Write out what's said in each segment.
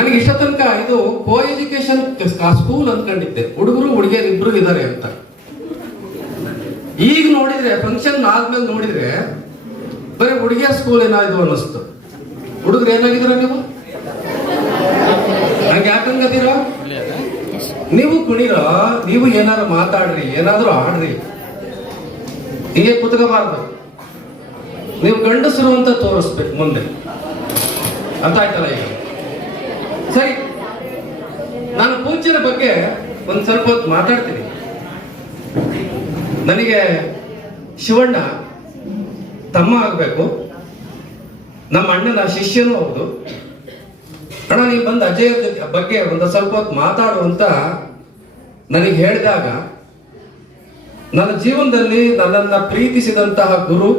ನನಗೆ ಇಷ್ಟ ತನಕ ಇದು ಕೋ ಎಜುಕೇಶನ್ ಸ್ಕೂಲ್ ಅನ್ಕೊಂಡಿದ್ದೆ, ಹುಡುಗರು ಹುಡುಗಿಯರು ಇಬ್ರು ಇದ್ದಾರೆ ಅಂತ. ಈಗ ನೋಡಿದ್ರೆ ಫಂಕ್ಷನ್ ಆದ್ಮೇಲೆ ನೋಡಿದ್ರೆ ಬರೀ ಹುಡುಗಿಯರ್ ಸ್ಕೂಲ್ ಏನಾಯ್ತು ಅನ್ನಿಸ್ತು. ಹುಡುಗರು ಏನಾಗಿದ್ದೀರ ನೀವು? ನಂಗೆ ಯಾಕಂಗದಿರ? ನೀವು ಕುಣಿರ, ನೀವು ಏನಾದ್ರು ಮಾತಾಡ್ರಿ, ಏನಾದ್ರು ಆಡ್ರಿ, ಹಿಂಗೆ ಕುತ್ಕೋಬಾರ್ದು. ನೀವು ಗಂಡಸರು ಅಂತ ತೋರಿಸ್ಬೇಕು ಮುಂದೆ, ಅಂತ ಆಯ್ತಲ್ಲ ಈಗ. ಸರಿ, ನಾನು ಪೂಜ್ಯರ ಬಗ್ಗೆ ಒಂದ್ ಸ್ವಲ್ಪ ಹೊತ್ತು ಮಾತಾಡ್ತೀನಿ. ನನಗೆ ಶಿವಣ್ಣ ತಮ್ಮ ಆಗ್ಬೇಕು, ನಮ್ಮ ಅಣ್ಣನ ಶಿಷ್ಯನೂ ಹೌದು. ಅಣ್ಣ ನೀವು ಬಂದು ಅಜಯ್ ಬಗ್ಗೆ ಒಂದು ಸ್ವಲ್ಪ ಹೊತ್ತು ಮಾತಾಡು ಅಂತ ನನಗೆ ಹೇಳಿದಾಗ, ನನ್ನ ಜೀವನದಲ್ಲಿ ನನ್ನನ್ನು ಪ್ರೀತಿಸಿದಂತಹ ಗುರು,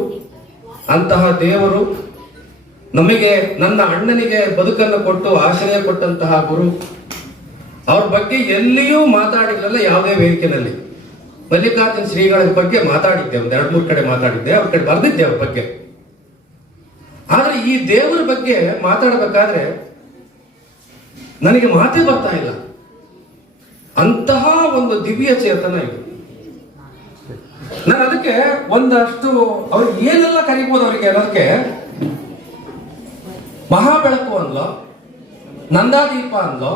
ಅಂತಹ ದೇವರು, ನಮಗೆ ನನ್ನ ಅಣ್ಣನಿಗೆ ಬದುಕನ್ನು ಕೊಟ್ಟು ಆಶ್ರಯ ಕೊಟ್ಟಂತಹ ಗುರು, ಅವ್ರ ಬಗ್ಗೆ ಎಲ್ಲಿಯೂ ಮಾತಾಡಿರಲಿಲ್ಲ. ಯಾವುದೇ ವೇದಿಕೆಯಲ್ಲಿ ಮಲ್ಲಿಕಾರ್ಜುನ ಶ್ರೀಗಳ ಬಗ್ಗೆ ಮಾತಾಡಿದ್ದೆ, ಒಂದ್ 2-3 ಕಡೆ ಮಾತಾಡಿದ್ದೆ, ಅವ್ರ ಕಡೆ ಬರೆದಿದ್ದೆ ಅವ್ರ ಬಗ್ಗೆ. ಆದ್ರೆ ಈ ದೇವರ ಬಗ್ಗೆ ಮಾತಾಡಬೇಕಾದ್ರೆ ನನಗೆ ಮಾತೇ ಬರ್ತಾ ಇಲ್ಲ. ಅಂತಹ ಒಂದು ದಿವ್ಯ ಚೇತನ ಇದು. ನಾನು ಅದಕ್ಕೆ ಒಂದಷ್ಟು ಅವ್ರಿಗೆ ಏನೆಲ್ಲ ಕರಿಬೋದು, ಅವರಿಗೆ ಅದಕ್ಕೆ ಮಹಾಬೆಳಕು ಅನ್ಲೋ, ನಂದಾದೀಪ ಅನ್ಲೋ,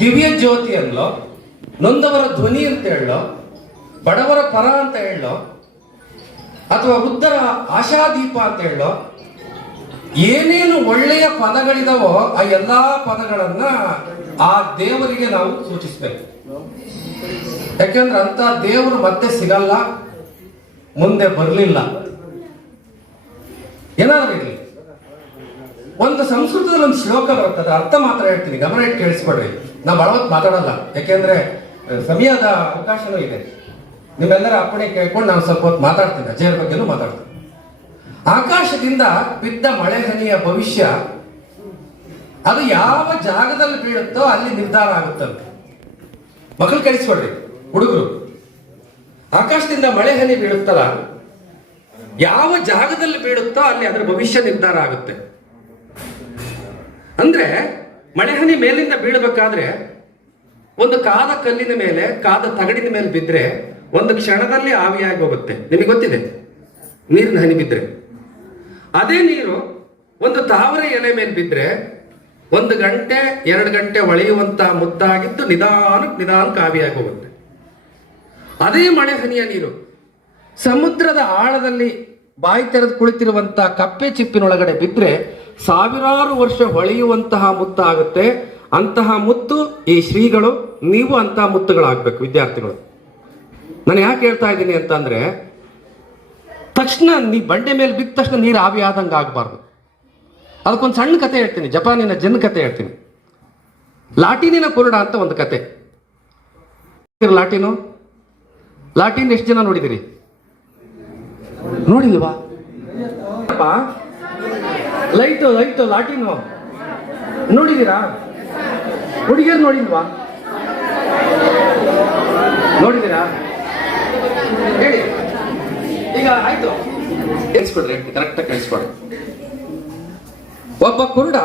ದಿವ್ಯ ಜ್ಯೋತಿ ಅನ್ಲೋ, ನೊಂದವರ ಧ್ವನಿ ಅಂತ ಹೇಳೋ, ಬಡವರ ಪರ ಅಂತ ಹೇಳೋ, ಅಥವಾ ವೃದ್ಧರ ಆಶಾದೀಪ ಅಂತ ಹೇಳೋ, ಏನೇನು ಒಳ್ಳೆಯ ಪದಗಳಿದಾವೋ ಆ ಎಲ್ಲಾ ಪದಗಳನ್ನ ಆ ದೇವರಿಗೆ ನಾವು ಸೂಚಿಸ್ಬೇಕು. ಯಾಕಂದ್ರೆ ಅಂತ ದೇವರು ಮತ್ತೆ ಸಿಗಲ್ಲ, ಮುಂದೆ ಬರಲಿಲ್ಲ. ಏನಾದ್ರೂ ಇರಲಿ, ಒಂದು ಸಂಸ್ಕೃತದಲ್ಲಿ ಒಂದು ಶ್ಲೋಕ ಬರ್ತದೆ, ಅರ್ಥ ಮಾತ್ರ ಹೇಳ್ತೀನಿ, ಗಮನ ಇಟ್ಟು ಕೇಳಿಸ್ಕೊಡ್ರಿ. ನಾ ಬಹಳ ಹೊತ್ತು ಮಾತಾಡಲ್ಲ, ಯಾಕೆಂದ್ರೆ ಸಮಯದ ಅವಕಾಶನೂ ಇದೆ. ನಿಮ್ಮೆಲ್ಲರ ಅಪ್ಪಣೆ ಕೇಳ್ಕೊಂಡು ನಾನು ಸ್ವಲ್ಪ ಹೊತ್ತು ಮಾತಾಡ್ತೀನಿ, ಅಜಯರ ಬಗ್ಗೆನೂ ಮಾತಾಡ್ತೀನಿ. ಆಕಾಶದಿಂದ ಬಿದ್ದ ಮಳೆ ಹನಿಯ ಭವಿಷ್ಯ ಅದು ಯಾವ ಜಾಗದಲ್ಲಿ ಬೀಳುತ್ತೋ ಅಲ್ಲಿ ನಿರ್ಧಾರ ಆಗುತ್ತಂತೆ. ಮಕ್ಕಳು ಕಳಿಸ್ಕೊಡ್ರಿ, ಹುಡುಗರು. ಆಕಾಶದಿಂದ ಮಳೆ ಹನಿ ಬೀಳುತ್ತಲ್ಲ, ಯಾವ ಜಾಗದಲ್ಲಿ ಬೀಳುತ್ತೋ ಅಲ್ಲಿ ಅದರ ಭವಿಷ್ಯ ನಿರ್ಧಾರ ಆಗುತ್ತೆ. ಅಂದ್ರೆ ಮಳೆ ಹನಿ ಮೇಲಿಂದ ಬೀಳಬೇಕಾದ್ರೆ ಒಂದು ಕಾದ ಕಲ್ಲಿನ ಮೇಲೆ, ಕಾದ ತಗಡಿನ ಮೇಲೆ ಬಿದ್ದರೆ ಒಂದು ಕ್ಷಣದಲ್ಲಿ ಆವಿಯಾಗಿ ಹೋಗುತ್ತೆ. ನಿಮಗೆ ಗೊತ್ತಿದೆ, ನೀರಿನ ಹನಿ ಬಿದ್ದರೆ. ಅದೇ ನೀರು ಒಂದು ತಾವರೆ ಎಲೆ ಮೇಲೆ ಬಿದ್ದರೆ 1 ಗಂಟೆ 2 ಗಂಟೆ ಒಳೆಯುವಂತ ಮುದ್ದಾಗಿದ್ದು ನಿಧಾನಕ್ಕೆ ಆವಿಯಾಗಿ ಹೋಗುತ್ತೆ. ಅದೇ ಮಳೆ ಹನಿಯ ನೀರು ಸಮುದ್ರದ ಆಳದಲ್ಲಿ ಬಾಯಿ ತೆರೆದು ಕುಳಿತಿರುವಂತಹ ಕಪ್ಪೆ ಚಿಪ್ಪಿನೊಳಗಡೆ ಬಿದ್ದರೆ ಸಾವಿರಾರು ವರ್ಷ ಹೊಳೆಯುವಂತಹ ಮುತ್ತು ಆಗುತ್ತೆ. ಅಂತಹ ಮುತ್ತು ಈ ಶ್ರೀಗಳು, ನೀವು ಅಂತಹ ಮುತ್ತುಗಳಾಗಬೇಕು ವಿದ್ಯಾರ್ಥಿಗಳು. ನಾನು ಯಾಕೆ ಹೇಳ್ತಾ ಇದ್ದೀನಿ ಅಂತಂದ್ರೆ, ತಕ್ಷಣ ನೀ ಬಂಡೆ ಮೇಲೆ ಬಿದ್ದ ತಕ್ಷಣ ನೀರು ಆವಿ ಆದಂಗೆ ಆಗಬಾರ್ದು. ಅದಕ್ಕೊಂದು ಸಣ್ಣ ಕತೆ ಹೇಳ್ತೀನಿ, ಜಪಾನಿನ ಜನ ಕತೆ ಹೇಳ್ತೀನಿ. ಲಾಟಿನಿನ ಕುರುಡ ಅಂತ ಒಂದು ಕತೆ. ಲಾಟಿನ್ ಎಷ್ಟು ಜನ ನೋಡಿದಿರಿ? ನೋಡಿಲ್ವಾ? ಲೈಟು ಲಾಟಿನು ನೋಡಿದೀರಾ? ಹುಡುಗಿಯರು ನೋಡಿಲ್ವಾ? ನೋಡಿದೀರಾ? ಹೇಳಿ. ಈಗ ಆಯ್ತು, ಕೇಳಿಸ್ಕೊಡ್ರಿ, ಕರೆಕ್ಟಾಗಿ ಕೇಳಿಸ್ಕೊಡ್ರಿ. ಒಬ್ಬ ಕುರುಡ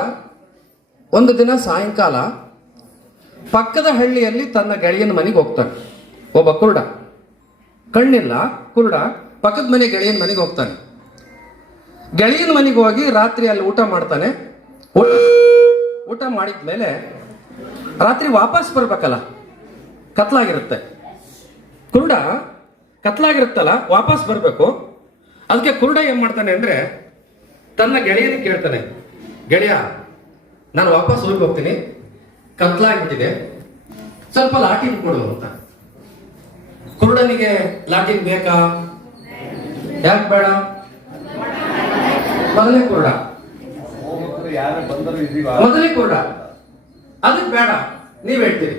ಒಂದು ದಿನ ಸಾಯಂಕಾಲ ಪಕ್ಕದ ಹಳ್ಳಿಯಲ್ಲಿ ತನ್ನ ಗೆಳೆಯನ ಮನೆಗೆ ಹೋಗ್ತಾನೆ. ಒಬ್ಬ ಕುರುಡ, ಕಣ್ಣಿಲ್ಲ ಕುರುಡ, ಪಕ್ಕದ ಮನೆ ಗೆಳೆಯನ ಮನೆಗೆ ಹೋಗ್ತಾನೆ. ಗೆಳೆಯನ ಮನೆಗೆ ಹೋಗಿ ರಾತ್ರಿ ಅಲ್ಲಿ ಊಟ ಮಾಡ್ತಾನೆ. ಊಟ ಮಾಡಿದ್ಮೇಲೆ ರಾತ್ರಿ ವಾಪಸ್ ಬರ್ಬೇಕಲ್ಲ, ಕತ್ಲಾಗಿರುತ್ತೆ. ಕುರುಡ ಕತ್ಲಾಗಿರುತ್ತಲ್ಲ, ವಾಪಸ್ ಬರಬೇಕು. ಅದಕ್ಕೆ ಕುರುಡ ಏನ್ ಮಾಡ್ತಾನೆ ಅಂದ್ರೆ, ತನ್ನ ಗೆಳೆಯನಿಗೆ ಕೇಳ್ತಾನೆ, ಗೆಳೆಯ ನಾನು ವಾಪಸ್ ಊರಿಗೆ ಹೋಗ್ತೀನಿ, ಕತ್ಲಾಗ್ಬಿಟ್ಟಿದೆ, ಸ್ವಲ್ಪ ಲಾಟಿನ್ ಕೊಡು ಅಂತ. ಕುರುಡನಿಗೆ ಲಾಟಿನ್ ಬೇಕಾ? ಯಾಕೆ ಬೇಡ? ಮೊದಲೇ ಕುರುಡ, ಅದಕ್ಕೆ ಬೇಡ ನೀವ್ ಹೇಳ್ತೀರಿ.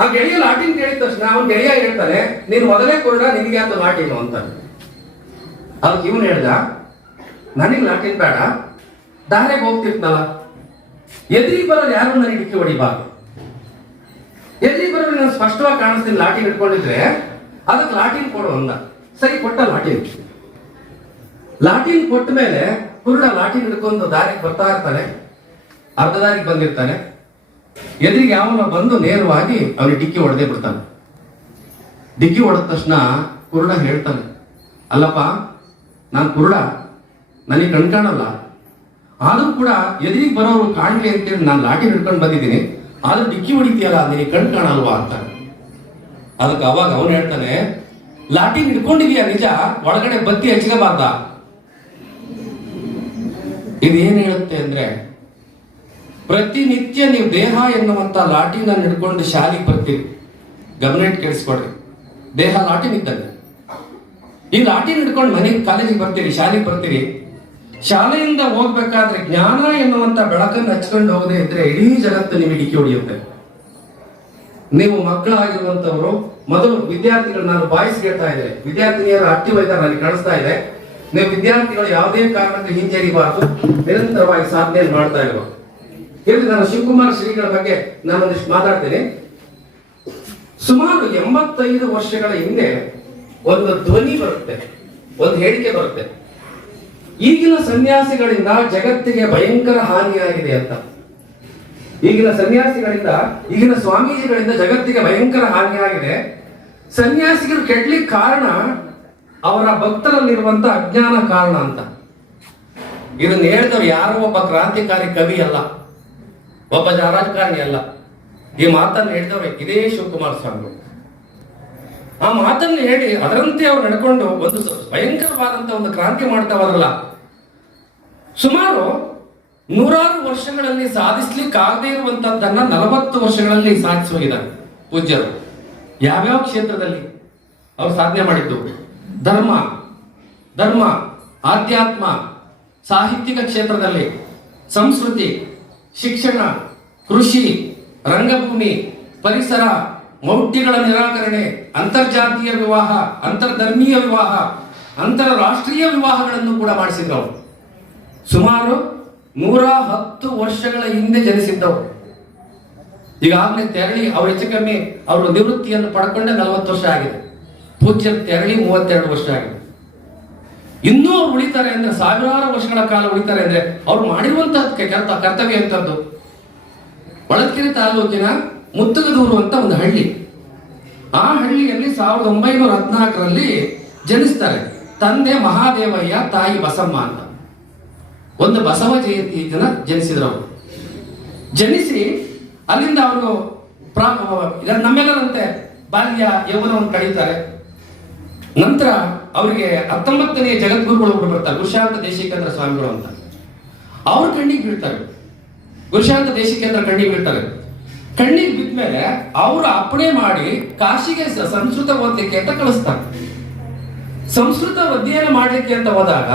ಆ ಗೆಳೆಯ ಲಾಟಿನ್ ಕೇಳಿದ ತಕ್ಷಣ ಅವ್ನ ಗೆಳೆಯ ಹೇಳ್ತಾನೆ, ನೀನು ಮೊದಲೇ ಕುರುಡ, ನಿನಗೆ ಯಾವುದು ಲಾಟಿನು ಅಂತ. ಅದಕ್ಕೆ ಇವನು ಹೇಳ್ದ, ನನಗೆ ಲಾಟಿನ್ ಬೇಡ, ದಾರಿಗೆ ಹೋಗ್ತಿರ್ತಾನ, ಎದುರಿಗೆ ಬರೋದು ಯಾರು ನನಗೆ ಡಿಕ್ಕಿ ಹೊಡಿಬಾರ್ದು. ಎದುರಿಗೆ ಬರೋದು ನಾನು ಸ್ಪಷ್ಟವಾಗಿ ಕಾಣಿಸ್ತೀನಿ, ಲಾಟಿನ್ ಇಟ್ಕೊಂಡಿದ್ರೆ ಅದಕ್ಕೆ ಲಾಟಿನ್ ಕೊಡು ಅಂದ. ಸರಿ, ಕೊಟ್ಟ ಲಾಟಿನ್. ಲಾಟಿನ್ ಕೊಟ್ಟ ಮೇಲೆ ಕುರುಡ ಲಾಟಿನ್ ಹಿಡ್ಕೊಂಡು ದಾರಿಗೆ ಬರ್ತಾ ಇರ್ತಾನೆ. ಅರ್ಧ ದಾರಿಗೆ ಬಂದಿರ್ತಾನೆ, ಎದುರಿಗೆ ಅವನ ಬಂದು ನೇರವಾಗಿ ಅವನಿಗೆ ಡಿಕ್ಕಿ ಹೊಡೆದೇ ಬಿಡ್ತಾನೆ. ಡಿಕ್ಕಿ ಹೊಡೆದ ತಕ್ಷಣ ಕುರುಡ ಹೇಳ್ತಾನೆ, ಅಲ್ಲಪ್ಪ ನಾನು ಕುರುಡ, ನನಗೆ ಕಣ್ಕಾಣಲ್ಲ, ಆದ್ರೂ ಕೂಡ ಎದುರಿಗೆ ಬರೋರು ಕಾಣ್ಲಿ ಅಂತೇಳಿ ನಾನು ಲಾಠಿ ಹಿಡ್ಕೊಂಡು ಬಂದಿದ್ದೀನಿ, ಆದ್ರೂ ಡಿಕ್ಕಿ ಹೊಡಿತೀಯಲ್ಲ ನಿನಗೆ ಕಾಣಲ್ವಾ ಅಂತ. ಅದಕ್ಕೆ ಅವಾಗ ಅವನು ಹೇಳ್ತಾನೆ, ಲಾಠಿ ಹಿಡ್ಕೊಂಡಿದೀಯ ನಿಜ, ಒಳಗಡೆ ಬತ್ತಿ ಹಚ್ಕೋಬಾರ್ದ. ಇದೇನ್ ಹೇಳುತ್ತೆ ಅಂದ್ರೆ, ಪ್ರತಿನಿತ್ಯ ನೀವು ದೇಹ ಎನ್ನುವಂತ ಲಾಠಿನ ಹಿಡ್ಕೊಂಡು ಶಾಲೆಗೆ ಬರ್ತೀರಿ. ಗಮನ ಇಟ್ಟು ಕೇಳಿಸ್ಕೊಡ್ರಿ, ದೇಹ ಲಾಠಿ ನಿಂತಂಗೆ. ಈ ಲಾಠಿ ಹಿಡ್ಕೊಂಡು ಮನೆಗೆ ಕಾಲೇಜಿಗೆ ಬರ್ತೀರಿ, ಶಾಲೆಗೆ ಬರ್ತೀರಿ. ಶಾಲೆಯಿಂದ ಹೋಗ್ಬೇಕಾದ್ರೆ ಜ್ಞಾನ ಎನ್ನುವಂತ ಬೆಳಕನ್ನು ಹಚ್ಕೊಂಡು ಹೋಗದೆ ಇದ್ರೆ ಇಡೀ ಜಗತ್ತು ನಿಮಗೆ ಡಿಕ್ಕಿ ಹೊಡೆಯುತ್ತೆ. ನೀವು ಮಕ್ಕಳಾಗಿರುವಂತವರು ಮೊದಲು ವಿದ್ಯಾರ್ಥಿಗಳು, ನಾನು ಬಾಯ್ಸ್ ಹೇಳ್ತಾ ಇದ್ದೇನೆ, ವಿದ್ಯಾರ್ಥಿನಿಯರು ಆಕ್ಟಿವ್ ಆಗಿದ್ದಾರೆ ನನಗೆ ಕಾಣಿಸ್ತಾ ಇದೆ. ನೀವು ವಿದ್ಯಾರ್ಥಿಗಳು ಯಾವುದೇ ಕಾರಣಕ್ಕೆ ಹಿಂಜರಿಬಾರದು, ನಿರಂತರವಾಗಿ ಸಾಧನೆ ಮಾಡ್ತಾ ಇರುವ. ಇಲ್ಲಿ ನಾನು ಶಿವಕುಮಾರ ಶ್ರೀಗಳ ಬಗ್ಗೆ ನಾನೊಂದಿಷ್ಟು ಮಾತಾಡ್ತೇನೆ. ಸುಮಾರು 85 ವರ್ಷಗಳ ಹಿಂದೆ ಒಂದು ಧ್ವನಿ ಬರುತ್ತೆ, ಒಂದು ಹೇಳಿಕೆ ಬರುತ್ತೆ, ಈಗಿನ ಸನ್ಯಾಸಿಗಳಿಂದ ಜಗತ್ತಿಗೆ ಭಯಂಕರ ಹಾನಿಯಾಗಿದೆ ಅಂತ. ಈಗಿನ ಸನ್ಯಾಸಿಗಳಿಂದ, ಈಗಿನ ಸ್ವಾಮೀಜಿಗಳಿಂದ ಜಗತ್ತಿಗೆ ಭಯಂಕರ ಹಾನಿಯಾಗಿದೆ. ಸನ್ಯಾಸಿಗಳು ಕೆಡ್ಲಿಕ್ಕೆ ಕಾರಣ ಅವರ ಭಕ್ತರಲ್ಲಿರುವಂತ ಅಜ್ಞಾನ ಕಾರಣ ಅಂತ. ಇದನ್ನ ಹೇಳಿದವರು ಯಾರೋ ಒಬ್ಬ ಕ್ರಾಂತಿಕಾರಿ ಕವಿ ಅಲ್ಲ, ಒಬ್ಬ ರಾಜಕಾರಣಿ ಅಲ್ಲ. ಈ ಮಾತನ್ನು ಹೇಳಿದವರು ಇದೇ ಶಿವಕುಮಾರ ಸ್ವಾಮಿಗಳು. ಆ ಮಾತನ್ನು ಹೇಳಿ ಅದರಂತೆ ಅವ್ರು ನಡ್ಕೊಂಡು ಒಂದು ಭಯಂಕರವಾದಂತ ಒಂದು ಕ್ರಾಂತಿ ಮಾಡ್ತಾ ಹೋದ್ರಲ್ಲ. ಸುಮಾರು 100 ವರ್ಷಗಳಲ್ಲಿ ಸಾಧಿಸ್ಲಿಕ್ಕಾಗದೇ ಇರುವಂತದ್ದನ್ನ 40 ವರ್ಷಗಳಲ್ಲಿ ಸಾಧಿಸಿ ಹೋಗಿದ್ದಾರೆ ಪೂಜ್ಯರು. ಯಾವ್ಯಾವ ಕ್ಷೇತ್ರದಲ್ಲಿ ಅವ್ರು ಸಾಧನೆ ಮಾಡಿದ್ದು? ಧರ್ಮ, ಆಧ್ಯಾತ್ಮ, ಸಾಹಿತ್ಯಿಕ ಕ್ಷೇತ್ರದಲ್ಲಿ, ಸಂಸ್ಕೃತಿ, ಶಿಕ್ಷಣ, ಕೃಷಿ, ರಂಗಭೂಮಿ, ಪರಿಸರ, ಮೌಢ್ಯಗಳ ನಿರಾಕರಣೆ, ಅಂತರ್ಜಾತೀಯ ವಿವಾಹ, ಅಂತರ್ಧರ್ಮೀಯ ವಿವಾಹ, ಅಂತಾರಾಷ್ಟ್ರೀಯ ವಿವಾಹಗಳನ್ನು ಕೂಡ ಮಾಡಿಸಿದ್ರು ಅವರು. ಸುಮಾರು 110 ವರ್ಷಗಳ ಹಿಂದೆ ಜನಿಸಿದ್ದವರು. ಈಗಾಗಲೇ ತೆರಳಿ ಅವ್ರು ಹೆಚ್ಚು ಕಮ್ಮಿ ಅವರು ನಿವೃತ್ತಿಯನ್ನು ಪಡ್ಕೊಂಡೆ 40 ವರ್ಷ ಆಗಿದೆ. ಪೂಜ್ಯರು ತೆರಳಿ 32 ವರ್ಷ ಆಗಿದೆ. ಇನ್ನೂ ಅವ್ರು ಉಳಿತಾರೆ ಅಂದ್ರೆ, ಸಾವಿರಾರು ವರ್ಷಗಳ ಕಾಲ ಉಳಿತಾರೆ ಅಂದ್ರೆ ಅವ್ರು ಮಾಡಿರುವಂತಹ ಕರ್ತವ್ಯ ಅಂತದ್ದು. ಹೊಳಲ್ಕೆರೆ ತಾಲೂಕಿನ ಮುತ್ತಗದೂರು ಅಂತ ಒಂದು ಹಳ್ಳಿ. ಆ ಹಳ್ಳಿಯಲ್ಲಿ 1914ರಲ್ಲಿ ಜನಿಸ್ತಾರೆ. ತಂದೆ ಮಹಾದೇವಯ್ಯ, ತಾಯಿ ಬಸಮ್ಮ ಅಂತ. ಒಂದು ಬಸವ ಜಯಂತಿ ದಿನ ಜನಿಸಿದ್ರು ಅವರು. ಜನಿಸಿ ಅಲ್ಲಿಂದ ಅವರು ನಮ್ಮೆಲ್ಲರಂತೆ ಬಾಲ್ಯ ಯೌವನವನ್ನು ಕಳೀತಾರೆ. ನಂತರ ಅವರಿಗೆ 19ನೇ ಜಗದ್ಗುರುಗಳು ಒಬ್ಬರು ಬರ್ತಾರೆ, ಗುರುಶಾಂತ ದೇಶಿಕೇಂದ್ರ ಸ್ವಾಮಿಗಳು ಅಂತ. ಅವ್ರ ಕಣ್ಣಿಗೆ ಬೀಳ್ತಾರೆ, ಗುರುಶಾಂತ ದೇಶಿಕೇಂದ್ರ ಕಣ್ಣಿಗೆ ಬೀಳ್ತಾರೆ. ಕಣ್ಣಿಗೆ ಬಿದ್ಮೇಲೆ ಅವರು ಅಪ್ಪಣೆ ಮಾಡಿ ಕಾಶಿಗೆ ಸಂಸ್ಕೃತ ಓದಲಿಕ್ಕೆ ಅಂತ ಕಳಿಸ್ತಾರೆ. ಸಂಸ್ಕೃತ ಅಧ್ಯಯನ ಮಾಡ್ಲಿಕ್ಕೆ ಅಂತ ಹೋದಾಗ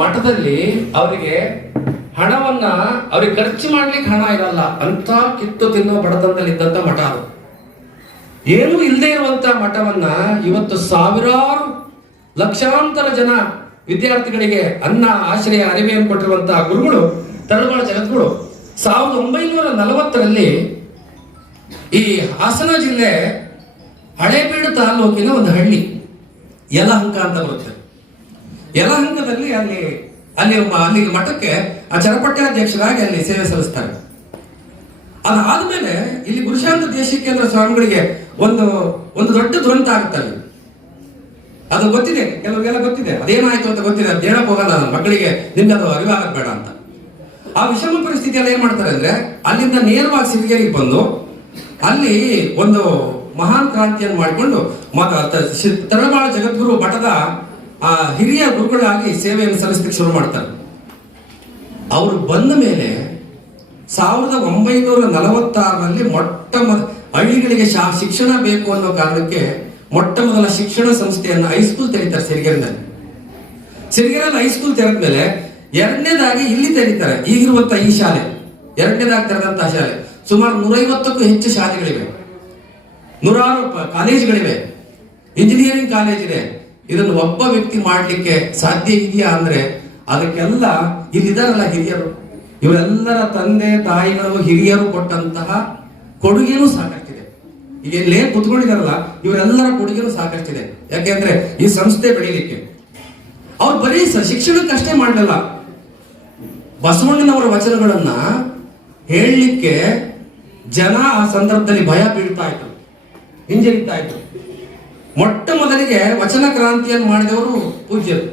ಮಠದಲ್ಲಿ ಅವರಿಗೆ ಹಣವನ್ನ ಅವ್ರಿಗೆ ಖರ್ಚು ಮಾಡ್ಲಿಕ್ಕೆ ಹಣ ಇರಲ್ಲ ಅಂತ ಕಿತ್ತು ತಿನ್ನೋ ಬಡತನದಲ್ಲಿದ್ದಂತ ಮಠ ಅದು. ಏನೂ ಇಲ್ಲದೆ ಇರುವಂತ ಮಠವನ್ನ ಇವತ್ತು ಸಾವಿರಾರು ಲಕ್ಷಾಂತರ ಜನ ವಿದ್ಯಾರ್ಥಿಗಳಿಗೆ ಅನ್ನ, ಆಶ್ರಯ, ಅರಿವೆಯನ್ನು ಕೊಟ್ಟಿರುವಂತಹ ಗುರುಗಳು, ತಳವಾಳ ಜಗದ್ಗುರು. 1940ರಲ್ಲಿ ಈ ಹಾಸನ ಜಿಲ್ಲೆ ಹಳೇಬೀಡು ತಾಲೂಕಿನ ಒಂದು ಹಳ್ಳಿ ಯಲಹಂಕ ಅಂತ ಬರುತ್ತೆ. ಯಲಹಂಕದಲ್ಲಿ ಅಲ್ಲಿ ಮಠಕ್ಕೆ ಆ ಚರಪಟ್ಟಾಧ್ಯಕ್ಷರಾಗಿ ಅಲ್ಲಿ ಸೇವೆ ಸಲ್ಲಿಸ್ತಾರೆ. ಅದಾದ್ಮೇಲೆ ಇಲ್ಲಿ ಗುರುಶಾಂತ ದೇಶಿಕೇಂದ್ರ ಸ್ವಾಮಿಗಳಿಗೆ ಒಂದು ದೊಡ್ಡ ದುರಂತ ಆಗುತ್ತಲ್ಲ. ಅದು ಗೊತ್ತಿದೆ, ಕೆಲವರಿಗೆಲ್ಲ ಗೊತ್ತಿದೆ. ಅದೇನಾಯ್ತು ಅಂತ ಗೊತ್ತಿದೆ, ಅದು ಹೇಳಕ್ ಹೋಗಲ್ಲ ನನ್ನ ಮಕ್ಕಳಿಗೆ, ನಿಮ್ಗೆ ಅದು ಅರಿವಾಗಕ್ ಬೇಡ ಅಂತ. ಆ ವಿಷಮ ಪರಿಸ್ಥಿತಿಯಲ್ಲಿ ಏನ್ ಮಾಡ್ತಾರೆ ಅಂದ್ರೆ, ಅಲ್ಲಿಂದ ನೇರವಾಗಿ ಸಿರಿಗೆರೆಗೆ ಬಂದು ಅಲ್ಲಿ ಒಂದು ಮಹಾನ್ ಕ್ರಾಂತಿಯನ್ನು ಮಾಡಿಕೊಂಡು ತಳವಾಳ ಜಗದ್ಗುರು ಮಠದ ಆ ಹಿರಿಯ ಗುರುಗಳಾಗಿ ಸೇವೆಯನ್ನು ಸಲ್ಲಿಸಲಿಕ್ಕೆ ಶುರು ಮಾಡ್ತಾರೆ. ಅವರು ಬಂದ ಮೇಲೆ 1946ರಲ್ಲಿ ಹಳ್ಳಿಗಳಿಗೆ ಶಿಕ್ಷಣ ಬೇಕು ಅನ್ನೋ ಕಾರಣಕ್ಕೆ ಮೊಟ್ಟ ಮೊದಲ ಶಿಕ್ಷಣ ಸಂಸ್ಥೆಯನ್ನು ಹೈಸ್ಕೂಲ್ ತೆರೀತಾರೆ ಸಿರಿಗೆರೆಯಲ್ಲಿ. ಸಿರಿಗೆರೆಯಲ್ಲಿ ಹೈಸ್ಕೂಲ್ ತೆರೆದ ಮೇಲೆ ಎರಡನೇದಾಗಿ ಇಲ್ಲಿ ತೆರೀತಾರೆ ಈಗಿರುವಂತ ಈ ಶಾಲೆ. ಎರಡನೇದಾಗಿ ತೆರೆದಂತಹ ಶಾಲೆ. ಸುಮಾರು 150ಕ್ಕೂ ಹೆಚ್ಚು ಶಾಲೆಗಳಿವೆ, 100 ಕಾಲೇಜುಗಳಿವೆ, ಇಂಜಿನಿಯರಿಂಗ್ ಕಾಲೇಜ್ ಇದೆ. ಇದನ್ನು ಒಬ್ಬ ವ್ಯಕ್ತಿ ಮಾಡಲಿಕ್ಕೆ ಸಾಧ್ಯ ಇದೆಯಾ ಅಂದ್ರೆ ಅದಕ್ಕೆಲ್ಲ ಇಲ್ಲಿದಾರಲ್ಲ ಹಿರಿಯರು, ಇವರೆಲ್ಲರ ತಂದೆ ತಾಯಿಗಳು ಹಿರಿಯರು ಕೊಟ್ಟಂತಹ ಕೊಡುಗೆನೂ ಸಾಕಷ್ಟಿದೆ. ಈಗ ಇಲ್ಲೇ ಕುತ್ಕೊಂಡಿದಾರಲ್ಲ ಇವರೆಲ್ಲರ ಕೊಡುಗೆನೂ ಸಾಕಷ್ಟಿದೆ. ಯಾಕೆಂದ್ರೆ ಈ ಸಂಸ್ಥೆ ಬೆಳೀಲಿಕ್ಕೆ ಅವ್ರು ಬರೀ ಶಿಕ್ಷಣಕ್ಕಷ್ಟೇ ಮಾಡಲಿಲ್ಲ, ಬಸವಣ್ಣನವರ ವಚನಗಳನ್ನ ಹೇಳಲಿಕ್ಕೆ ಜನ ಆ ಸಂದರ್ಭದಲ್ಲಿ ಭಯ ಬೀಳ್ತಾ ಇದ್ರು, ಹಿಂಜರಿತಾ ಇದ್ರು. ಮೊಟ್ಟ ಮೊದಲಿಗೆ ವಚನ ಕ್ರಾಂತಿಯನ್ನು ಮಾಡಿದವರು ಪೂಜ್ಯರು,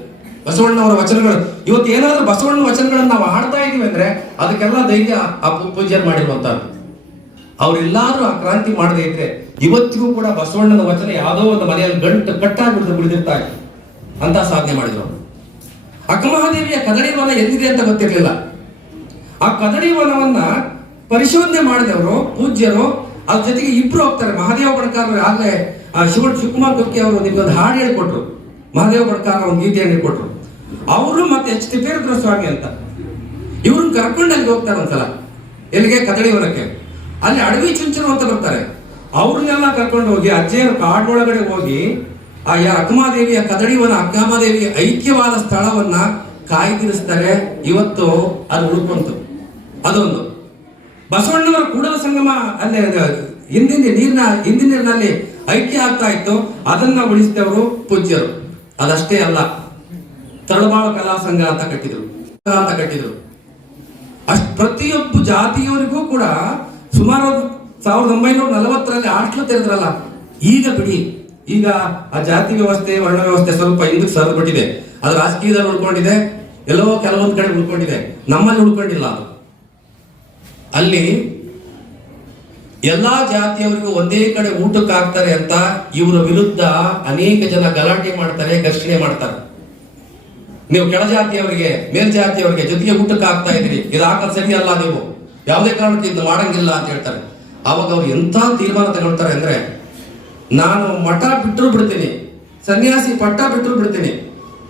ಬಸವಣ್ಣವರ ವಚನಗಳು. ಇವತ್ತು ಏನಾದ್ರೂ ಬಸವಣ್ಣ ವಚನಗಳನ್ನು ನಾವು ಹಾಡ್ತಾ ಇದೀವಿ ಅಂದ್ರೆ ಅದಕ್ಕೆಲ್ಲ ಧೈರ್ಯ ಆ ಪೂಜ್ಯರು ಮಾಡಿರುವಂತಹದ್ದು. ಅವರೆಲ್ಲಾದ್ರೂ ಆ ಕ್ರಾಂತಿ ಮಾಡದೇ ಇದ್ರೆ ಇವತ್ತಿಗೂ ಕೂಡ ಬಸವಣ್ಣನ ವಚನ ಯಾವುದೋ ಒಂದು ಮನೆಯಲ್ಲಿ ಗಂಟು ಕಟ್ಟಾಗಿ ಬಿಡಿದಿರ್ತಾ ಇತ್ತು ಅಂತ ಸಾಧನೆ ಮಾಡಿದ್ರು. ಅಕ್ಕಮಹಾದೇವಿಯ ಕದಡಿ ವನ ಎಲ್ಲಿದೆ ಅಂತ ಗೊತ್ತಿರಲಿಲ್ಲ. ಆ ಕದಡಿ ವನವನ್ನ ಪರಿಶೋಧನೆ ಮಾಡಿದವರು ಪೂಜ್ಯರು. ಅದ್ರ ಜೊತೆಗೆ ಇಬ್ರು ಹೋಗ್ತಾರೆ. ಮಹಾದೇವ ಬಣಕಾರರು ಆಗಲೇ ಶಿವಕುಮಾರ್ ಕೊಕ್ಕೆ ಅವರು ನಿಮ್ಗೊಂದು ಹಾಡು ಹೇಳಿಕೊಟ್ರು, ಮಹಾದೇವ ಬಣಕಾರ ಒಂದು ಗೀತೆಯನ್ನು ಹೇಳಿಕೊಟ್ರು. ಅವರು ಮತ್ತೆ ಎಚ್ ತಿಪ್ಪೇರುದ್ರ ಸ್ವಾಮಿ ಅಂತ ಇವ್ರನ್ನ ಕರ್ಕೊಂಡು ಅಲ್ಲಿ ಹೋಗ್ತಾರೆ ಒಂದ್ಸಲ. ಎಲ್ಲಿಗೆ? ಕದಡಿ ವನಕ್ಕೆ. ಅಲ್ಲಿ ಅಡವಿ ಚುಂಚನ ಅಂತ ಬರ್ತಾರೆ. ಅವ್ರನ್ನೆಲ್ಲ ಕರ್ಕೊಂಡು ಹೋಗಿ ಅಜ್ಜೆಯರ ಕಾಡೊಳಗಡೆ ಹೋಗಿ ಆ ಅಕ್ಕಮಹಾದೇವಿಯ ಕದಡಿವನ ಅಕ್ಕಮಹಾದೇವಿಯ ಐಕ್ಯವಾದ ಸ್ಥಳವನ್ನ ಕಾಯ್ದಿರಿಸ್ತಾರೆ. ಇವತ್ತು ಅದು ಉಳ್ಕೊಂತು. ಅದೊಂದು ಬಸವಣ್ಣವರ ಕೂಡಲ ಸಂಗಮ ಅಲ್ಲೇ ಹಿಂದಿನ ನೀರಿನಲ್ಲಿ ಐಕ್ಯ ಆಗ್ತಾ ಇತ್ತು. ಅದನ್ನ ಉಳಿಸಿದವರು ಪೂಜ್ಯರು. ಅದಷ್ಟೇ ಅಲ್ಲ, ತಳಬಾಳ ಕಲಾ ಸಂಘ ಅಂತ ಕಟ್ಟಿದ್ರು. ಪ್ರತಿಯೊಬ್ಬ ಜಾತಿಯವರಿಗೂ ಕೂಡ ಸುಮಾರು 1940ರಲ್ಲಿ ಹಾಸ್ಟೆಲ್ ತೆರೆದ್ರಲ್ಲ. ಈಗ ಬಿಡಿ, ಈಗ ಆ ಜಾತಿ ವ್ಯವಸ್ಥೆ ವರ್ಣ ವ್ಯವಸ್ಥೆ ಸ್ವಲ್ಪ ಹಿಂದಕ್ಕೆ ಸರಿದ್ಬಿಟ್ಟಿದೆ. ಅದು ರಾಜಕೀಯದಲ್ಲಿ ಉಳ್ಕೊಂಡಿದೆ, ಎಲ್ಲೋ ಕೆಲವೊಂದು ಕಡೆ ಉಳ್ಕೊಂಡಿದೆ, ನಮ್ಮಲ್ಲಿ ಉಳ್ಕೊಂಡಿಲ್ಲ. ಅದು ಅಲ್ಲಿ ಎಲ್ಲಾ ಜಾತಿಯವರಿಗೂ ಒಂದೇ ಕಡೆ ಊಟಕ್ಕೆ ಹಾಕ್ತಾರೆ ಅಂತ ಇವರ ವಿರುದ್ಧ ಅನೇಕ ಜನ ಗಲಾಟೆ ಮಾಡ್ತಾರೆ, ಘರ್ಷಣೆ ಮಾಡ್ತಾರೆ. ನೀವು ಕೆಳಜಾತಿಯವರಿಗೆ ಮೇಲ್ಜಾತಿಯವರಿಗೆ ಜೊತೆಗೆ ಊಟಕ್ಕೆ ಹಾಕ್ತಾ ಇದ್ದೀರಿ, ಇದು ಹಾಕೋದು ಸರಿಯಲ್ಲ, ನೀವು ಯಾವುದೇ ಕಾರಣಕ್ಕೆ ಇದು ಮಾಡಂಗಿಲ್ಲ ಅಂತ ಹೇಳ್ತಾರೆ. ಅವಾಗ ಅವ್ರು ಎಂಥ ತೀರ್ಮಾನ ತಗೊಳ್ತಾರೆ ಅಂದ್ರೆ, ನಾನು ಮಠ ಬಿಟ್ಟರು ಬಿಡ್ತೀನಿ, ಸನ್ಯಾಸಿ ಪಟ್ಟ ಬಿಟ್ಟರು ಬಿಡ್ತೀನಿ,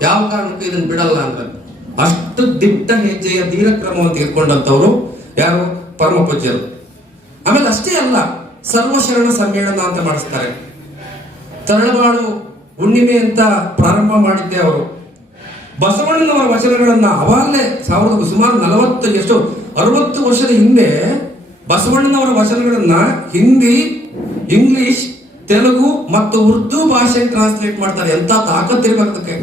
ಯಾವ ಕಾರಣಕ್ಕೂ ಇದನ್ನು ಬಿಡಲ್ಲ ಅಂತ. ಅಷ್ಟು ದಿಟ್ಟ ಹೆಜ್ಜೆಯ ಧೀರಕ್ರಮವನ್ನು ತೆಗೆದುಕೊಂಡಂತವ್ರು ಯಾರು? ಪರಮ ಪೂಜ್ಯರು. ಆಮೇಲೆ ಅಷ್ಟೇ ಅಲ್ಲ, ಸರ್ವಶರಣ ಸಮ್ಮೇಳನ ಅಂತ ಮಾಡಿಸ್ತಾರೆ. ತರಳಬಾಳು ಹುಣ್ಣಿಮೆ ಅಂತ ಪ್ರಾರಂಭ ಮಾಡಿದ್ದೆ ಅವರು. ಬಸವಣ್ಣನವರ ವಚನಗಳನ್ನ ಅವಾಗಲೇ ಸುಮಾರು 60 ವರ್ಷದ ಹಿಂದೆ ಬಸವಣ್ಣನವರ ವಚನಗಳನ್ನ ಹಿಂದಿ, ಇಂಗ್ಲಿಷ್, ತೆಲುಗು ಮತ್ತು ಉರ್ದು ಭಾಷೆಗೆ ಟ್ರಾನ್ಸ್ಲೇಟ್ ಮಾಡ್ತಾರೆ. ಎಂತ ತಾಕತ್ತಿರ್ಬೇಕದಕ್ಕೆ.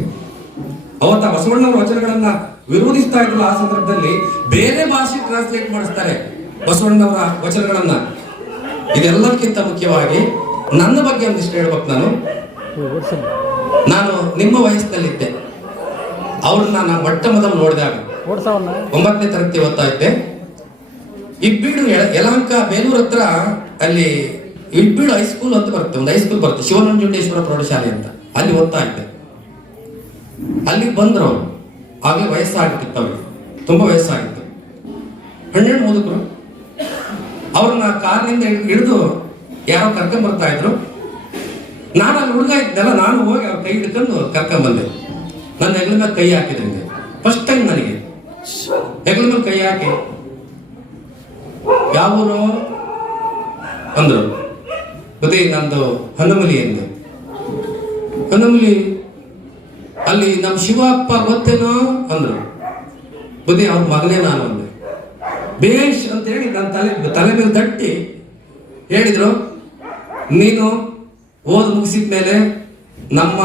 ಅವತ್ತ ಬಸವಣ್ಣನವರ ವಚನಗಳನ್ನ ವಿರೋಧಿಸ್ತಾ ಇದ್ರು. ಆ ಸಂದರ್ಭದಲ್ಲಿ ಬೇರೆ ಭಾಷೆಗೆ ಟ್ರಾನ್ಸ್ಲೇಟ್ ಮಾಡಿಸ್ತಾರೆ ಬಸವಣ್ಣನವರ ವಚನಗಳನ್ನ. ಇದೆಲ್ಲಕ್ಕಿಂತ ಮುಖ್ಯವಾಗಿ ನನ್ನ ಬಗ್ಗೆ ಒಂದಿಷ್ಟು ಹೇಳ್ಬೇಕು. ನಾನು ನಿಮ್ಮ ವಯಸ್ಸಿನಲ್ಲಿದ್ದೆ. ಅವ್ರನ್ನ ನಾನು ಮೊಟ್ಟ ಮೊದಲು ನೋಡಿದಾಗ 9ನೇ ತರಗತಿ ಓದ್ತಾ ಇದ್ದೆ. ಇಬ್ಬೀಡು ಯಲಹಂಕ ಬೇಲೂರು ಹತ್ರ ಅಲ್ಲಿ ಇಬ್ಬೀಡು ಹೈಸ್ಕೂಲ್ ಅಂತ ಬರುತ್ತೆ, ಒಂದು ಹೈಸ್ಕೂಲ್ ಬರುತ್ತೆ, ಶಿವನಂಜುಂಡೇಶ್ವರ ಪ್ರೌಢಶಾಲೆ ಅಂತ. ಅಲ್ಲಿ ಓದ್ತಾ ಇದ್ದೆ. ಅಲ್ಲಿಗೆ ಬಂದ್ರು ಅವರು. ಆಗಲೇ ವಯಸ್ಸಾಗಿತ್ತು, ಅವ್ರಿಗೆ ತುಂಬಾ ವಯಸ್ಸಾಗಿತ್ತು. 12 ಮುದುಕರು ಅವ್ರನ್ನ ಕಾರ್ನಿಂದ ಹಿಡಿದು ಯಾರೋ ಕರ್ಕೊಂಡ್ ಬರ್ತಾ ಇದ್ರು. ನಾನು ಅಲ್ಲಿ ಹುಡುಗ ಇದ್ದಲ್ಲ, ನಾನು ಹೋಗಿ ಅವ್ರ ಕೈ ಹಿಡ್ಕೊಂಡು ಕರ್ಕೊಂಡ್ ಬಂದೆ. ನನ್ನ ಹೆಗಲ ಮೇಲೆ ಕೈ ಹಾಕಿದ್ರಂಗೆ ಫಸ್ಟ್ ಟೈಮ್ ನನಗೆ ಹೆಗಲ ಮೇಲೆ ಕೈ ಹಾಕಿ, ಯಾವೂರು ಅಂದ್ರು. ಗೊತ್ತೇ ನಂದು ಹನುಮಲಿ ಎಂದು. ಹನುಮಲಿ ಅಲ್ಲಿ ನಮ್ಮ ಶಿವ ಅಪ್ಪ ಗೊತ್ತೇನೋ ಅಂದ್ರು. ಬುದ್ಧಿ ಅವ್ರ ಮಗನೇ ನಾನು ಅಂದೆ. ಬೇಷ್ ಅಂತ ಹೇಳಿ ನನ್ನ ತಲೆ ಮೇಲೆ ತಟ್ಟಿ ಹೇಳಿದ್ರು, ನೀನು ಓದ್ ಮುಗಿಸಿದ ಮೇಲೆ ನಮ್ಮ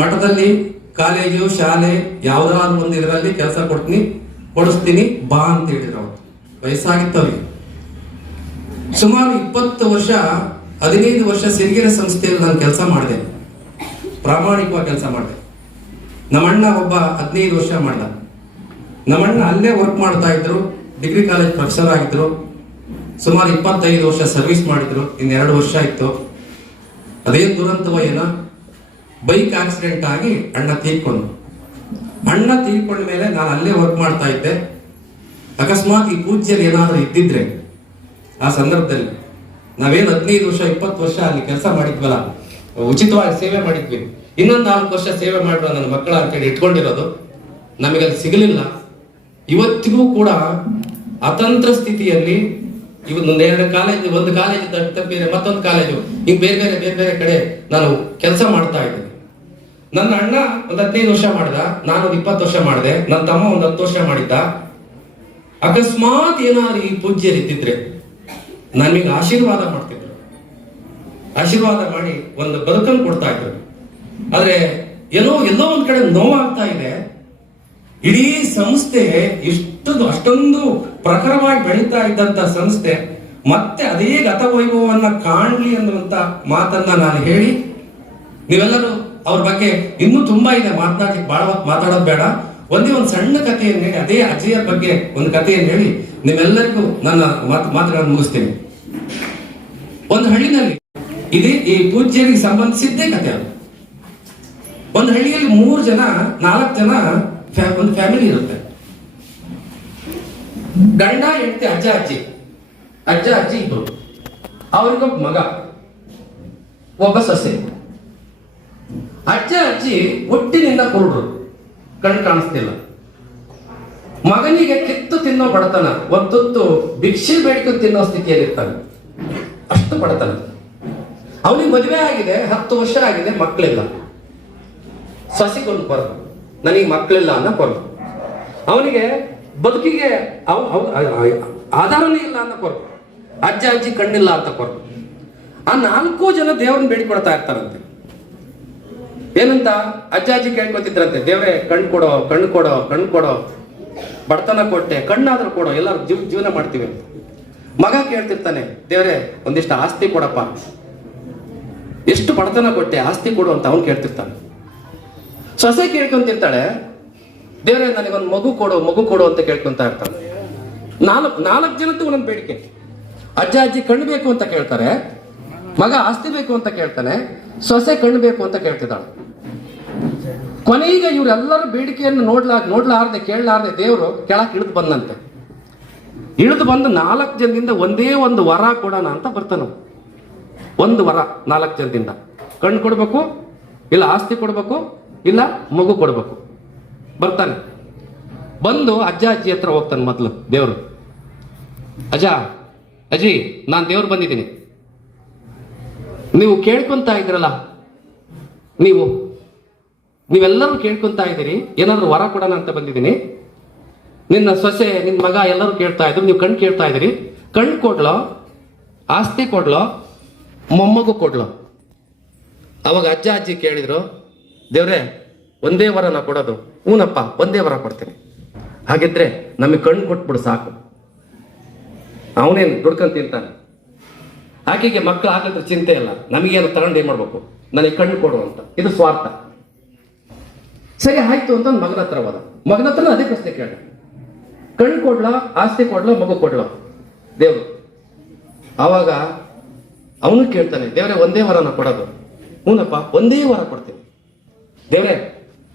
ಮಠದಲ್ಲಿ ಕಾಲೇಜು ಶಾಲೆ ಯಾವ್ದಾದ್ರು ಒಂದು ಇದರಲ್ಲಿ ಕೆಲಸ ಕೊಡಿಸ್ತೀನಿ ಬಾ ಅಂತ ಹೇಳಿದ್ರು. ಅವ್ರು ವಯಸ್ಸಾಗಿತ್ತವ್ರಿಗೆ. ಸುಮಾರು 20 ವರ್ಷ 15 ವರ್ಷ ಸಿರಿಗೆರೆ ಸಂಸ್ಥೆಯಲ್ಲಿ ನಾನು ಕೆಲಸ ಮಾಡಿದೆ, ಪ್ರಾಮಾಣಿಕವಾಗಿ ಕೆಲಸ ಮಾಡಿದೆ. ನಮ್ಮಣ್ಣ ಒಬ್ಬ 15 ವರ್ಷ ಮಾಡ್ದ. ನಮ್ಮಣ್ಣ ಅಲ್ಲೇ ವರ್ಕ್ ಮಾಡ್ತಾ ಇದ್ರು, ಡಿಗ್ರಿ ಕಾಲೇಜ್ ಪ್ರೊಫೆಸರ್ ಆಗಿದ್ರು. ಸುಮಾರು 25 ವರ್ಷ ಸರ್ವಿಸ್ ಮಾಡಿದ್ರು. 2 ವರ್ಷ ಇತ್ತು. ಅದೇ ದುರಂತವ ಏನೋ, ಬೈಕ್ ಆಕ್ಸಿಡೆಂಟ್ ಆಗಿ ಅಣ್ಣ ತೀರ್ಕೊಂಡ ಮೇಲೆ ನಾನು ಅಲ್ಲೇ ವರ್ಕ್ ಮಾಡ್ತಾ ಇದ್ದೆ. ಅಕಸ್ಮಾತ್ ಈ ಪೂಜ್ಯರು ಏನಾದರೂ ಇದ್ದಿದ್ರೆ ಆ ಸಂದರ್ಭದಲ್ಲಿ ನಾವೇನು 15 ವರ್ಷ 20 ವರ್ಷ ಅಲ್ಲಿ ಕೆಲಸ ಮಾಡಿದ್ವಲ್ಲ, ಉಚಿತವಾಗಿ ಸೇವೆ ಮಾಡಿದ್ವಿ, ಇನ್ನೊಂದು 4 ವರ್ಷ ಸೇವೆ ಮಾಡುವ ನನ್ನ ಮಕ್ಕಳ ಅಂತೇಳಿ ಇಟ್ಕೊಂಡಿರೋದು ನಮಗೆ ಅಲ್ಲಿ ಸಿಗಲಿಲ್ಲ. ಇವತ್ತಿಗೂ ಕೂಡ ಅತಂತ್ರ ಸ್ಥಿತಿಯಲ್ಲಿ ಒಂದು ಕಾಲೇಜ್ ತಪ್ಪಿದ್ರೆ ಮತ್ತೊಂದು ಕಾಲೇಜು, ಹಿಂಗ್ ಬೇರೆ ಬೇರೆ ಕಡೆ ನಾನು ಕೆಲಸ ಮಾಡ್ತಾ ಇದ್ದೆ. ನನ್ನ ಅಣ್ಣ ಒಂದು 15 ವರ್ಷ ಮಾಡ್ದ, ನಾನು 20 ವರ್ಷ ಮಾಡಿದೆ, ನನ್ನ ತಮ್ಮ ಒಂದು 10 ವರ್ಷ ಮಾಡಿದ್ದ. ಅಕಸ್ಮಾತ್ ಏನಾದ್ರು ಈ ಪೂಜ್ಯರಿದ್ದಿದ್ರೆ ನನಗೆ ಆಶೀರ್ವಾದ ಮಾಡ್ತಿದ್ರು, ಆಶೀರ್ವಾದ ಮಾಡಿ ಒಂದು ಬದುಕನ್ನು ಕೊಡ್ತಾ ಇದ್ರು. ಆದ್ರೆ ಎಲ್ಲೋ ಒಂದ್ ಕಡೆ ನೋವಾಗ್ತಾ ಇದೆ. ಇಡೀ ಸಂಸ್ಥೆ ಇಷ್ಟು ಅಷ್ಟೊಂದು ಪ್ರಖರವಾಗಿ ಬೆಳೀತಾ ಇದ್ದಂತ ಸಂಸ್ಥೆ ಮತ್ತೆ ಅದೇ ಗತವೈಭವವನ್ನ ಕಾಣಲಿ ಅನ್ನುವಂತ ಮಾತನ್ನ ನಾನು ಹೇಳಿ, ನೀವೆಲ್ಲರೂ ಅವ್ರ ಬಗ್ಗೆ ಇನ್ನೂ ತುಂಬಾ ಇದೆ ಮಾತನಾಡ್ಲಿಕ್ಕೆ, ಬಹಳ ಹೊತ್ತು ಮಾತಾಡೋದು ಬೇಡ. ಒಂದೇ ಒಂದು ಸಣ್ಣ ಕಥೆಯನ್ನು ಹೇಳಿ, ಅದೇ ಅಜ್ಜಿಯರ ಬಗ್ಗೆ ಒಂದು ಕಥೆಯನ್ನು ಹೇಳಿ ನಿಮ್ಮೆಲ್ಲರಿಗೂ ನನ್ನ ಮಾತುಗಳನ್ನು ಮುಗಿಸ್ತೀನಿ. ಒಂದು ಹಳ್ಳಿನಲ್ಲಿ ಇದೇ ಈ ಪೂಜ್ಯರಿಗೆ ಸಂಬಂಧಿಸಿದ್ದೇ ಕಥೆ ಅದು. ಒಂದು ಹಳ್ಳಿಯಲ್ಲಿ 4 ಜನ ಒಂದು ಫ್ಯಾಮಿಲಿ ಇರುತ್ತೆ. ಗಂಡ ಹೆಂಡತಿ, ಅಜ್ಜ ಅಜ್ಜಿ ಇಬ್ರು, ಅವ್ರಿಗೊಬ್ಬ ಮಗ, ಒಬ್ಬ ಸೊಸೆ. ಅಜ್ಜಿ ಹುಟ್ಟಿನಿಂದ ಕುರುಡ್ರು, ಕಣ್ಣು ಕಾಣಿಸ್ತಿಲ್ಲ. ಮಗನಿಗೆ ಕಿತ್ತು ತಿನ್ನೋ ಬಡತನ, ಒಂದು ತುತ್ತು ಭಿಕ್ಷೆ ಬೇಡಿಕೊಂಡು ತಿನ್ನೋ ಸ್ಥಿತಿಯಲ್ಲಿರ್ತಾನೆ, ಅಷ್ಟು ಬಡತನ. ಅವನಿಗೆ ಮದುವೆ ಆಗಿದೆ, 10 ವರ್ಷ ಆಗಿದೆ, ಮಕ್ಕಳಿಲ್ಲ. ಸೊಸೆಗೊಂದು ಕೊರಗು, ನನಗೆ ಮಕ್ಕಳಿಲ್ಲ ಅನ್ನೋ ಕೊರಗು. ಅವನಿಗೆ ಬದುಕಿಗೆ ಆಧಾರನೇ ಇಲ್ಲ ಅನ್ನೋ ಕೊರಗು. ಅಜ್ಜಿ ಕಣ್ಣಿಲ್ಲ ಅಂತ ಕೊರಗು. ಆ 4 ಜನ ದೇವ್ರನ್ನ ಬೇಡಿಕೊಡ್ತಾ ಇರ್ತಾರಂತೆ. ಏನಂತ ಅಜ್ಜಿ ಕೇಳ್ಕೊತಿದ್ರಂತೆ, ದೇವ್ರೆ ಕಣ್ಣು ಕೊಡೋ, ಬಡತನ ಕೊಟ್ಟೆ, ಕಣ್ಣಾದ್ರೂ ಕೊಡೋ, ಎಲ್ಲರೂ ಜೀವನ ಮಾಡ್ತೀವಿ ಅಂತ. ಮಗ ಕೇಳ್ತಿರ್ತಾನೆ, ದೇವ್ರೆ ಒಂದಿಷ್ಟು ಆಸ್ತಿ ಕೊಡಪ್ಪ, ಎಷ್ಟು ಬಡತನ ಕೊಟ್ಟೆ, ಆಸ್ತಿ ಕೊಡು ಅಂತ ಅವ್ನು ಕೇಳ್ತಿರ್ತಾನೆ. ಸೊಸೆ ಕೇಳ್ಕೊಂತಿರ್ತಾಳೆ, ದೇವ್ರೆ ನನಗೊಂದು ಮಗು ಕೊಡು ಅಂತ ಕೇಳ್ಕೊಂತ ಇರ್ತಾನೆ. 4 ಜನದ್ದು ಒಂದೊಂದು ಬೇಡಿಕೆ. ಅಜ್ಜಿ ಕಣ್ಣು ಬೇಕು ಅಂತ ಕೇಳ್ತಾರೆ, ಮಗ ಆಸ್ತಿ ಬೇಕು ಅಂತ ಕೇಳ್ತಾನೆ, ಸೊಸೆ ಕಣ್ಣು ಬೇಕು ಅಂತ ಕೇಳ್ತಿದ್ದಾಳೆ. ಕೊನೆಗೆ ಇವರೆಲ್ಲರ ಬೇಡಿಕೆಯನ್ನು ನೋಡ್ಲಾರ್ದೆ ಕೇಳಲಾರ್ದೆ ದೇವರು ಕೆಳಕ್ಕೆ ಇಳಿದು ಬಂದಂತೆ. ಇಳಿದು ಬಂದು 4 ಜನದಿಂದ ಒಂದೇ ಒಂದು ವರ ಕೊಡೋಣ ಅಂತ ಬರ್ತಾನ. ಒಂದು ವರ 4 ಜನದಿಂದ, ಕಣ್ಣು ಕೊಡ್ಬೇಕು, ಇಲ್ಲ ಆಸ್ತಿ ಕೊಡ್ಬೇಕು, ಇಲ್ಲ ಮಗು ಕೊಡ್ಬೇಕು. ಬರ್ತಾನೆ, ಬಂದು ಅಜ್ಜಿ ಹತ್ರ ಹೋಗ್ತಾನೆ. ಮೊದಲು ದೇವರು, ಅಜ್ಜಿ ನಾನು ದೇವ್ರು ಬಂದಿದ್ದೀನಿ, ನೀವು ಕೇಳ್ಕೊಂತ ಇದ್ರಲ್ಲ, ನೀವೆಲ್ಲರೂ ಕೇಳ್ಕೊಂತ ಇದ್ದೀರಿ, ಏನಾದ್ರು ವರ ಕೊಡೋಣ ಅಂತ ಬಂದಿದ್ದೀನಿ. ನಿನ್ನ ಸೊಸೆ, ನಿನ್ನ ಮಗ ಎಲ್ಲರೂ ಕೇಳ್ತಾ ಇದ್ರು, ನೀವು ಕಣ್ಣು ಕೇಳ್ತಾ ಇದ್ದೀರಿ. ಕಣ್ಣು ಕೊಡ್ಲೋ, ಆಸ್ತಿ ಕೊಡ್ಲೋ, ಮೊಮ್ಮಗು ಕೊಡ್ಲೋ? ಅವಾಗ ಅಜ್ಜಿ ಕೇಳಿದ್ರು, ದೇವ್ರೆ ಒಂದೇ ವರ ನಾ ಕೊಡೋದು. ಹೂನಪ್ಪ, ಒಂದೇ ವರ ಕೊಡ್ತೀನಿ. ಹಾಗಿದ್ರೆ ನಮಗೆ ಕಣ್ಣು ಕೊಟ್ಬಿಡು ಸಾಕು, ಅವನೇನು ದುಡ್ಕೊಂಡ್ ತಿಂತಾನೆ. ಆಕೆಗೆ ಮಕ್ಕಳು ಆಗಿದ್ರೆ ಚಿಂತೆ ಇಲ್ಲ, ನಮಗೇನು ತಗೊಂಡು ಏನ್ ಮಾಡ್ಬೇಕು, ನನಗೆ ಕಣ್ಣು ಕೊಡು ಅಂತ. ಇದು ಸ್ವಾರ್ಥ. ಸರಿ ಆಯ್ತು ಅಂತ ಮಗನ ಹತ್ರ ಹೋದ. ಮಗನ ಹತ್ರ ಅದೇ ಪ್ರಶ್ನೆ ಕೇಳ, ಕಣ್ಣು ಕೊಡ್ಲೋ, ಆಸ್ತಿ ಕೊಡ್ಲೋ, ಮಗು ಕೊಡ್ಲೋ ದೇವ್ರು? ಆವಾಗ ಅವನು ಕೇಳ್ತಾನೆ, ದೇವ್ರೆ ಒಂದೇ ವರನ ಕೊಡೋದು? ಹೂನಪ್ಪ, ಒಂದೇ ವರ ಕೊಡ್ತೀನಿ. ದೇವ್ರೆ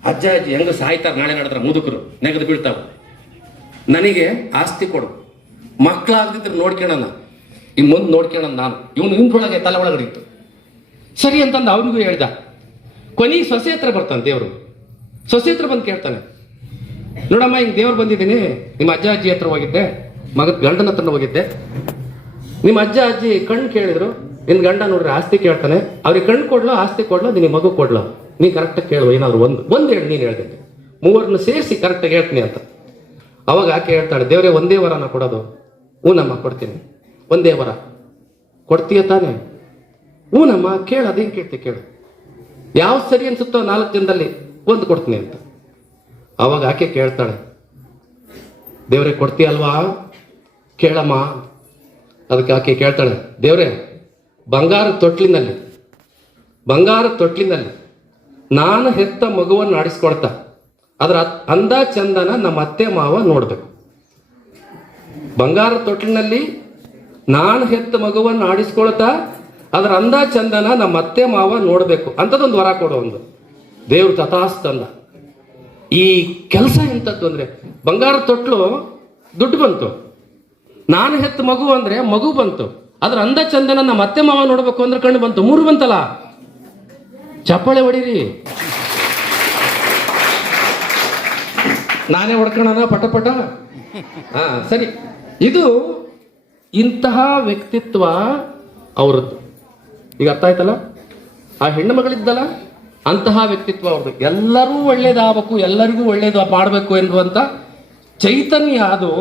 ಅಜ್ಜಿ ಹೆಂಗ ಸಾಯ್ತಾರ, ನಾಳೆ ನಡೆದ್ರೆ ಮುದುಕರು ನೆಗೆದು ಬೀಳ್ತಾವ, ನನಗೆ ಆಸ್ತಿ ಕೊಡು, ಮಕ್ಕಳಾಗದಿದ್ರೆ ನೋಡ್ಕೊಳ್ಳೋಣ, ಇನ್ನು ಮುಂದೆ ನೋಡ್ಕೊಳ್ಳೋಣ ನಾನು. ಇವನೊಳಗೆ ತಲೆ ಒಳಗಡೆ ಇತ್ತು. ಸರಿ ಅಂತಂದು ಅವನಿಗೂ ಹೇಳ್ದ. ಕೊನೆಗೆ ಸೊಸೆ ಹತ್ರ ಬರ್ತಾನೆ ದೇವರು. ಸೊಸೆ ಹತ್ರ ಬಂದು ಕೇಳ್ತಾನೆ, ನೋಡಮ್ಮ ಹಿಂಗೆ ದೇವ್ರು ಬಂದಿದ್ದೀನಿ, ನಿಮ್ಮ ಅಜ್ಜಿ ಹತ್ರ ಹೋಗಿದ್ದೆ, ಗಂಡನ ಹತ್ರ ಹೋಗಿದ್ದೆ, ನಿಮ್ಮ ಅಜ್ಜಿ ಕಣ್ಣು ಕೇಳಿದ್ರು, ನಿನ್ನ ಗಂಡ ನೋಡ್ರಿ ಆಸ್ತಿ ಕೇಳ್ತಾನೆ, ಅವ್ರಿಗೆ ಕಣ್ಣು ಕೊಡ್ಲೋ, ಆಸ್ತಿ ಕೊಡ್ಲೋ, ನಿನಗೆ ಮಗು ಕೊಡ್ಲೋ? ನೀ ಕರೆಕ್ಟಾಗಿ ಕೇಳುವ, ಏನಾದ್ರು ಒಂದು ಹೇಳಿ, ನೀನು ಹೇಳ್ತೀನಿ, 3 ಸೇರಿಸಿ ಕರೆಕ್ಟಾಗಿ ಹೇಳ್ತೀನಿ ಅಂತ. ಅವಾಗ ಆಕೆ ಹೇಳ್ತಾಳೆ, ದೇವ್ರೆ ಒಂದೇ ವರನ ಕೊಡೋದು? ಹೂನಮ್ಮ ಕೊಡ್ತೀನಿ. ಒಂದೇ ವರ ಕೊಡ್ತೀಯ ತಾನೆ? ಹೂನಮ್ಮ, ಕೇಳು, ಅದೇನು ಕೇಳ್ತಿ ಕೇಳು, ಯಾವ ಸರಿ ಅನ್ಸುತ್ತೋ 4 ಜನದಲ್ಲಿ ಒಂದು ಕೊಡ್ತೀನಿ ಅಂತ. ಅವಾಗ ಆಕೆ ಕೇಳ್ತಾಳೆ, ದೇವ್ರೆ ಕೊಡ್ತೀಯಲ್ವಾ, ಕೇಳಮ್ಮ. ಅದಕ್ಕೆ ಆಕೆ ಕೇಳ್ತಾಳೆ, ದೇವ್ರೆ ಬಂಗಾರದ ತೊಟ್ಲಿನಲ್ಲಿ ನಾನು ಹೆತ್ತ ಮಗುವನ್ನು ಆಡಿಸ್ಕೊಳ್ತಾ ಅದರ ಅಂದ ಚಂದನ ನಮ್ಮ ಅತ್ತೆ ಮಾವ ನೋಡ್ಬೇಕು. ಬಂಗಾರದ ತೊಟ್ಲಿನಲ್ಲಿ ನಾನು ಹೆತ್ತ ಮಗುವನ್ನು ಆಡಿಸ್ಕೊಳ್ತಾ ಅದರ ಅಂದ ಚಂದನ ನಮ್ಮ ಅತ್ತೆ ಮಾವ ನೋಡ್ಬೇಕು ಅಂತದೊಂದು ವರ ಕೊಡೋ ಒಂದು. ದೇವ್ರು ತಥಾಸ್ತಂದ. ಈ ಕೆಲಸ ಎಂಥದ್ದು ಅಂದ್ರೆ, ಬಂಗಾರದ ತೊಟ್ಲು ದುಡ್ಡು ಬಂತು, ನಾನು ಹೆತ್ತ ಮಗು ಅಂದ್ರೆ ಮಗು ಬಂತು, ಅದ್ರ ಅಂದ ಚಂದನ ನಮ್ಮ ಅತ್ತೆ ಮಾವ ನೋಡ್ಬೇಕು ಅಂದ್ರೆ ಕಣ್ಣು ಬಂತು. 3 ಬಂತಲ್ಲ, ಚಪ್ಪಾಳೆ ಹೊಡೀರಿ. ನಾನೇ ಹೊಡ್ಕೊಳ್ಳೋಣ ಪಟ. ಸರಿ, ಇದು ಇಂತಹ ವ್ಯಕ್ತಿತ್ವ ಅವರದ್ದು. ಈಗ ಅರ್ಥ ಆಯ್ತಲ್ಲ? ಆ ಹೆಣ್ಣು ಮಗಳಿದ್ದಲ್ಲ, ಅಂತಹ ವ್ಯಕ್ತಿತ್ವ ಅವ್ರದ್ದು. ಎಲ್ಲರೂ ಒಳ್ಳೇದಾಗಬೇಕು, ಎಲ್ಲರಿಗೂ ಒಳ್ಳೇದು ಮಾಡಬೇಕು ಎನ್ನುವಂತ ಚೈತನ್ಯ ಅದು.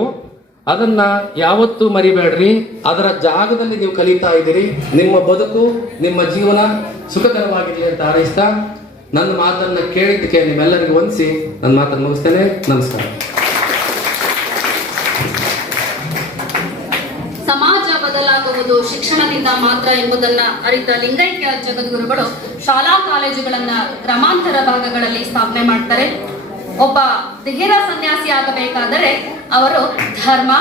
ಅದನ್ನ ಯಾವತ್ತೂ ಮರಿಬೇಡ್ರಿ. ಅದರ ಜಾಗದಲ್ಲಿ ನೀವು ಕಲಿತಾ ಇದ್ದೀರಿ. ನಿಮ್ಮ ಬದುಕು, ನಿಮ್ಮ ಜೀವನ ಸುಖಕರವಾಗಿರಲಿ ಅಂತ ಹಾರೈಸ್ತಾ ನನ್ನ ಮಾತನ್ನ ಕೇಳಿದ್ದಕ್ಕೆ ನಿಮ್ಮೆಲ್ಲರಿಗೂ ವಂದಿಸಿ ನನ್ನ ಮಾತನ್ನು ಮುಗಿಸ್ತೇನೆ. ನಮಸ್ಕಾರ. ಬದಲಾಗುವುದು ಶಿಕ್ಷಣದಿಂದ ಮಾತ್ರ ಎಂಬುದನ್ನ ಅರಿತ ಲಿಂಗೈಕ್ಯ ಜಗದ್ಗುರುಗಳು ಶಾಲಾ ಕಾಲೇಜುಗಳನ್ನ ಗ್ರಾಮಾಂತರ ಭಾಗಗಳಲ್ಲಿ ಸ್ಥಾಪನೆ ಮಾಡ್ತಾರೆ. ಒಬ್ಬ ಧೀರ ಸನ್ಯಾಸಿ ಆಗಬೇಕಾದರೆ ಅವರು ಧರ್ಮ,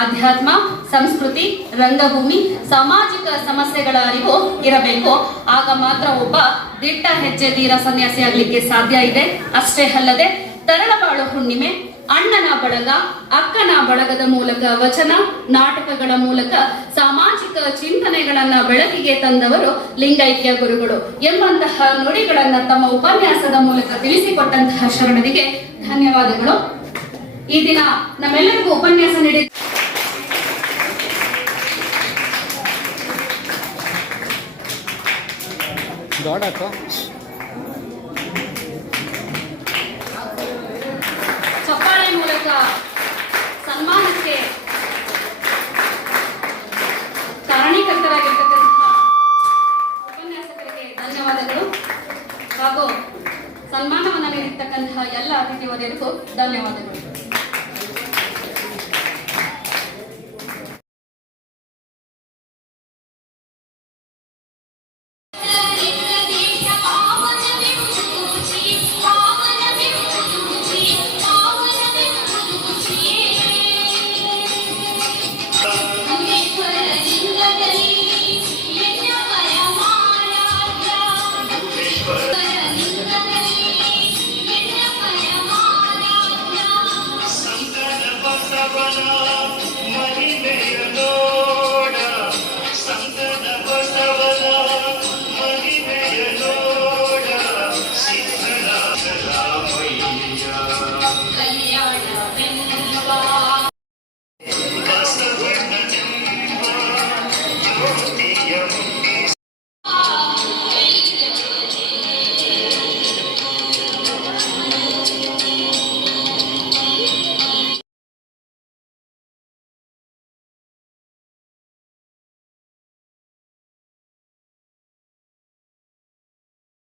ಆಧ್ಯಾತ್ಮ, ಸಂಸ್ಕೃತಿ, ರಂಗಭೂಮಿ, ಸಾಮಾಜಿಕ ಸಮಸ್ಯೆಗಳ ಅರಿವು ಇರಬೇಕು. ಆಗ ಮಾತ್ರ ಒಬ್ಬ ದಿಟ್ಟ ಹೆಜ್ಜೆ ಧೀರ ಸನ್ಯಾಸಿ ಆಗ್ಲಿಕ್ಕೆ ಸಾಧ್ಯ ಇದೆ. ಅಷ್ಟೇ ಅಲ್ಲದೆ ತರಳಬಾಳು ಹುಣ್ಣಿಮೆ, ಅಣ್ಣನ ಬಳಗ, ಅಕ್ಕನ ಬಳಗದ ಮೂಲಕ ವಚನ, ನಾಟಕಗಳ ಮೂಲಕ ಸಾಮಾಜಿಕ ಚಿಂತನೆಗಳನ್ನ ಬೆಳಕಿಗೆ ತಂದವರು ಲಿಂಗೈಕ್ಯ ಗುರುಗಳು ಎಂಬಂತಹ ನುಡಿಗಳನ್ನ ತಮ್ಮ ಉಪನ್ಯಾಸದ ಮೂಲಕ ತಿಳಿಸಿಕೊಟ್ಟಂತಹ ಶರಣರಿಗೆ ಧನ್ಯವಾದಗಳು. ಈ ದಿನ ನಮ್ಮೆಲ್ಲರಿಗೂ ಉಪನ್ಯಾಸ ನೀಡಿ ಚಪ್ಪಾಳೆ ಮೂಲಕ ಸನ್ಮಾನಕ್ಕೆ ಕಾರಣೀಕರ್ತರಾಗಿರ್ತಕ್ಕಂತಹ ಉಪನ್ಯಾಸಕರಿಗೆ ಧನ್ಯವಾದಗಳು ಹಾಗೂ ಸನ್ಮಾನವನ್ನು ನೀಡಿರ್ತಕ್ಕಂತಹ ಎಲ್ಲ ಅತಿಥಿ ವರ್ಗರಿಗೂ ಧನ್ಯವಾದಗಳು.